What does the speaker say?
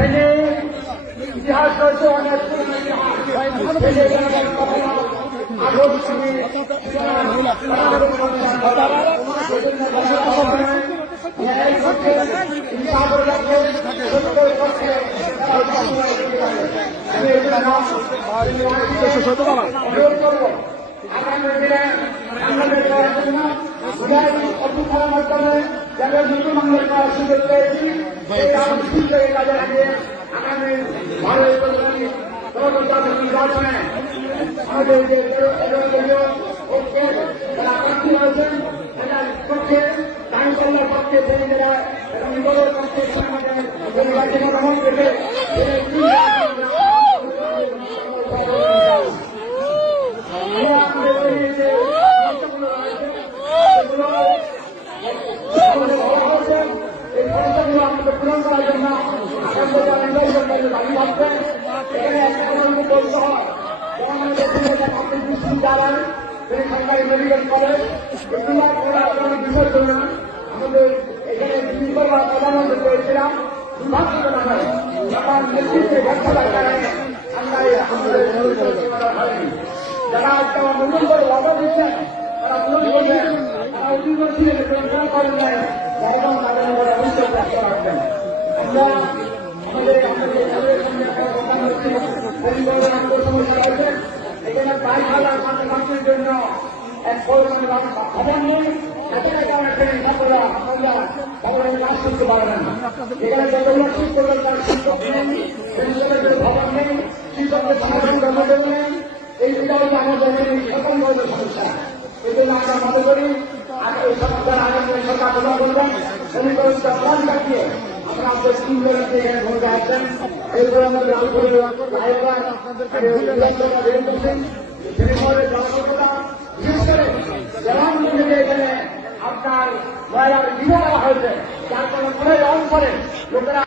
ভেঙে ইতিহাস রয়েছে অনেক অভ্যুত্থানের মাধ্যমে যাদের নতুন বাংলা করার সুযোগ পেয়েছি সেই কাজে লাগিয়ে আগামী ভারতীয় নির্বাচনে আমাদের যে আপত্তি রয়েছেন সেটার পক্ষে আইনসভার পক্ষে ছেলেমেয়েরা এবং নিজেদের পক্ষে নির্বাচন গ্রহণ করে এই সমস্যাগুলো আমাদের পূরণ করার জন্য দাবি থাকবে। এখানে একটা কথা বলতে হয় দাঁড়ান সরকারি মেডিকেল কলেজ বিষয় জন্য আমাদের এখানে প্রধানমন্ত্রী করেছিলাম আমার নেতৃত্বে ব্যর্থতার কারণে যারা একটা নতুন করে ওয়াদা দিচ্ছেন তারা পূরণ করবেন, তারা অভিযোগ ছিলেন পূরণ করেন নাই এবং তাদের অভিযোগ ব্যক্ত রাখবেন। আমরা এখানে 22,000 মানুষের জন্য এক খবর নেই, আপনারা খবরের কাজ করতে পারবেন না। এখানে যতগুলো শিক্ষকের তার শিক্ষক নেই, খবর নেই, শিক্ষকদের সমাধান জন্মদেব নেই। এই বিষয়ে আমাদের সকল সমস্যা। এই জন্য আমরা মনে করি এই সমস্যার আগে সরকার প্রদান করবেন সমীকরণটা প্রাণ কাটিয়ে আমরা আমাদের তিনজনকে এখানে ভূমিকা আছেন। এরপরে আমাদের এখানে আপনার মহিলার বিবাহ হয়েছে যার কারণে অন করে লোকেরা